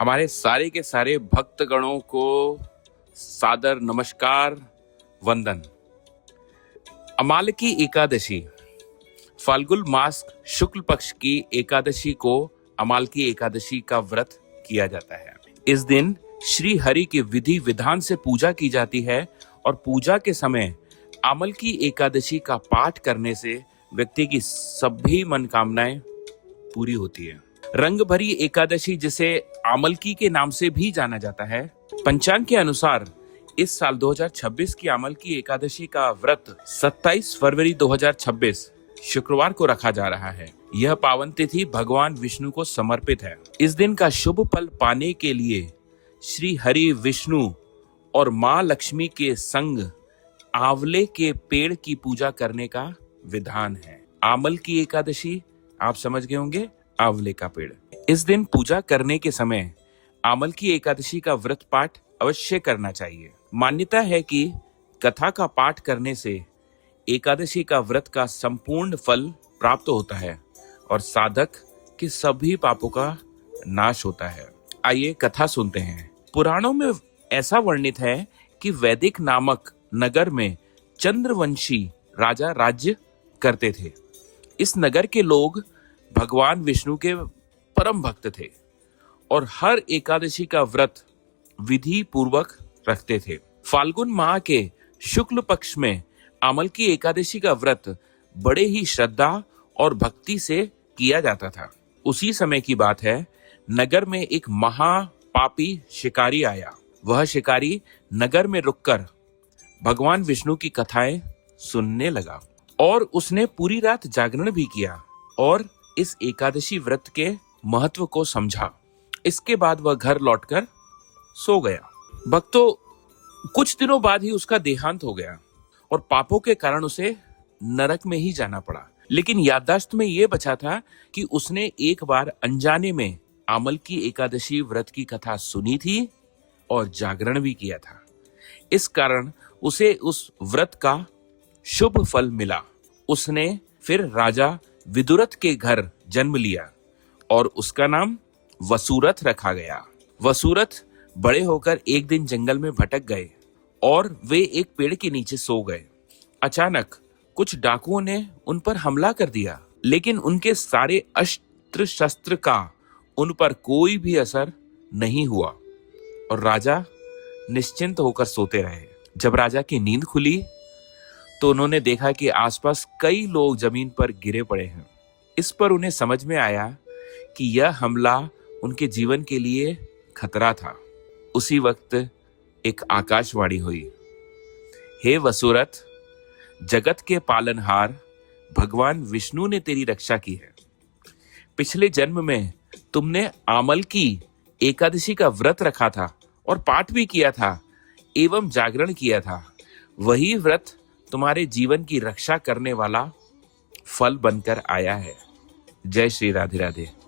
हमारे सारे के सारे भक्तगणों को सादर नमस्कार, वंदन। अमालकी एकादशी, फाल्गुन मास शुक्ल पक्ष की एकादशी को अमालकी एकादशी का व्रत किया जाता है। इस दिन श्री हरि की विधि विधान से पूजा की जाती है और पूजा के समय अमालकी एकादशी का पाठ करने से व्यक्ति की सभी मनोकामनाएं पूरी होती है। रंग भरी एकादशी, जिसे अमालकी के नाम से भी जाना जाता है, पंचांग के अनुसार इस साल 2026 की अमालकी एकादशी का व्रत 27 फरवरी 2026 शुक्रवार को रखा जा रहा है। यह पावन तिथि भगवान विष्णु को समर्पित है। इस दिन का शुभ फल पाने के लिए श्री हरि विष्णु और माँ लक्ष्मी के संग आंवले के पेड़ की पूजा करने का विधान है। आमल की एकादशी आप समझ गए होंगे, आंवले का पेड़। इस दिन पूजा करने के समय आमल की एकादशी का व्रत पाठ अवश्य करना चाहिए। मान्यता है कि कथा का पाठ करने से एकादशी का व्रत का संपूर्ण फल प्राप्त होता है और साधक के सभी पापों का नाश होता है। आइए कथा सुनते हैं। पुराणों में ऐसा वर्णित है कि वैदिक नामक नगर में चंद्रवंशी राजा राज्य करते थे। इस नगर के लोग भगवान विष्णु के परम भक्त थे और हर एकादशी का व्रत विधि पूर्वक रखते थे। फाल्गुन माह के शुक्ल पक्ष में अमालकी एकादशी का व्रत बड़े ही श्रद्धा और भक्ति से किया जाता था। उसी समय की बात है, नगर में एक महापापी शिकारी आया। वह शिकारी नगर में रुककर भगवान विष्णु की कथाएं सुनने लगा और उसने पूरी रात जागरण भी किया और इस एकादशी व्रत के महत्व को समझा। इसके बाद वह घर लौटकर सो गया। भक्तों, कुछ दिनों बाद ही उसका देहांत हो गया और पापों के कारण उसे नरक में ही जाना पड़ा। लेकिन याददाश्त में यह बचा था कि उसने एक बार अनजाने में अमालकी एकादशी व्रत की कथा सुनी थी और जागरण भी किया था। इस कारण उसे उस व्रत का शुभ फल मिला। उसने फिर राजा विदुरथ के घर जन्म लिया और उसका नाम वसुरथ रखा गया। वसुरथ बड़े होकर एक दिन जंगल में भटक गए और वे एक पेड़ के नीचे सो गए। अचानक कुछ डाकुओं ने उन पर हमला कर दिया, लेकिन उनके सारे अस्त्र शस्त्र का उन पर कोई भी असर नहीं हुआ और राजा निश्चिंत होकर सोते रहे। जब राजा की नींद खुली तो उन्होंने देखा कि आसपास कई लोग जमीन पर गिरे पड़े हैं। इस पर उन्हें समझ में आया कि यह हमला उनके जीवन के लिए खतरा था। उसी वक्त एक आकाशवाणी हुई, हे वसुरथ, जगत के पालनहार भगवान विष्णु ने तेरी रक्षा की है। पिछले जन्म में तुमने अमालकी एकादशी का व्रत रखा था और पाठ भी किया था एवं जागरण किया था। वही व्रत तुम्हारे जीवन की रक्षा करने वाला फल बनकर आया है। जय श्री राधे राधे।